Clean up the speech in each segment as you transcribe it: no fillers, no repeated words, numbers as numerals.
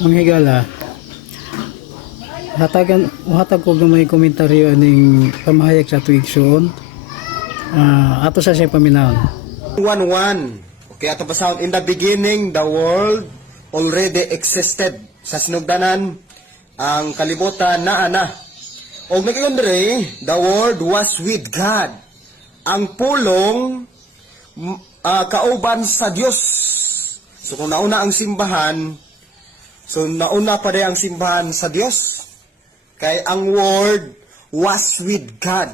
Mga higala, hatag ko gamay komentaryo aning pamahayag sa tuig suon. Ato sa siya paminaon. 1:1. Okay, ato pa sound. In the beginning, the world already existed. Sa sinugdanan, ang kalibutan naa. O nagkaroon dire, the world was with God. Ang pulong kauban sa Dios. So kung nauna ang simbahan, nauna pa rin ang simbahan sa Dios. Kay ang word was with God.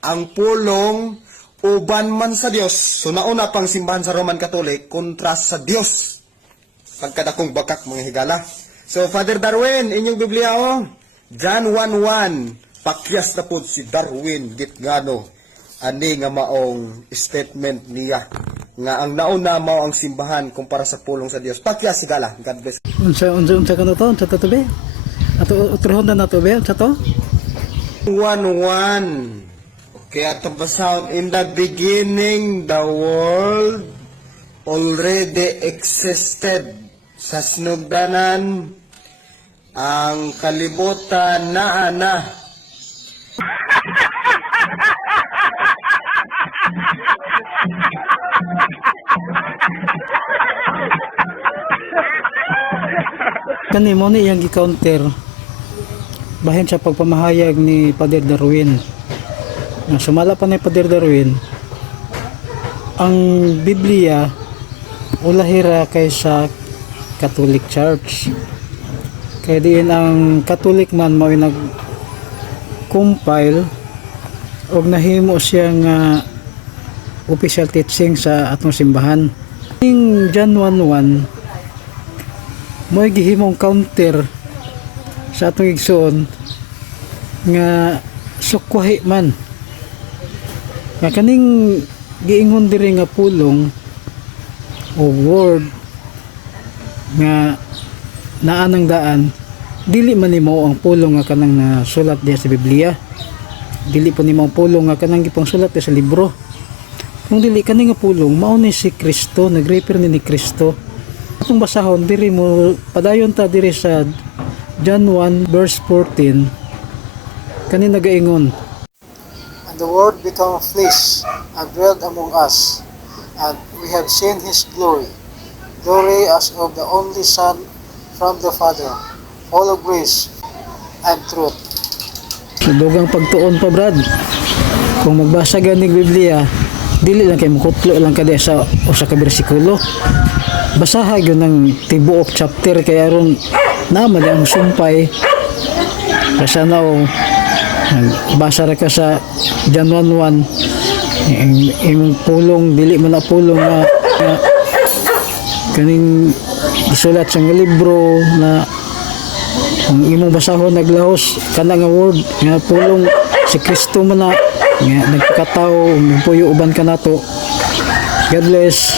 Ang pulong uban man sa Dios. So nauna pang simbahan sa Roman Catholic kontra sa Dios. Pagkadakong bakak mga higala. So Father Darwin, inyong Biblia John 1:1, pakyas na po si Darwin Gitngano. Ani nga maong statement niya nga ang nauna mao ang simbahan kumpara sa pulong sa Dios. Pakyas higala. God bless. Unsa kano to? Unsa to be? Ato utrohon na to be? Unsa to? 1:1. Okay, ato ba sound? In the beginning, the world already existed. Sa sinugdanan, ang kalibutan naa. Kani mo ni iyang gi-counter bahin sa pagpamahayag ni Father Darwin. Sumala pa ni Father Darwin, ang Biblia ulahira kaysa Catholic Church. Kaya diin ang Catholic man mao nag-compile og nahimo siya nga official teaching sa atong simbahan. Ing John 1:1 mo'y gihimong counter sa atong igsoon nga sukwahi man nga kaning giingon diri nga pulong o word nga naa nang daan, dili man nimo ang pulong nga kanang nasulat diha sa Biblia, dili po nimo ang pulong nga kanang gipang sulat sa libro. Kung dili kani nga pulong mao ni si Kristo, nagrefer ni Kristo. Atong basahon diri mo padayon ta diri sa John 1 verse 14. Kani nagaingon, "And the word became flesh and dwelt among us, and we have seen his glory, glory as of the only Son from the Father, full of grace and truth." So, dugang pagtuon pa Brad, kung magbasa ganing Biblia, dili lang kay mukutlo lang kada sa usa ka bersikulo. Basaha gyud ng tibuok chapter kay aron naman ang sumpay. Kasi basa ra ka sa John 1:1, imong pulong dili man na pulong nga kaning isulat sa libro na ang imong basahon naglahos kana nga word nga pulong si Kristo man na nga nagkatawo puyo uban kanato. God bless.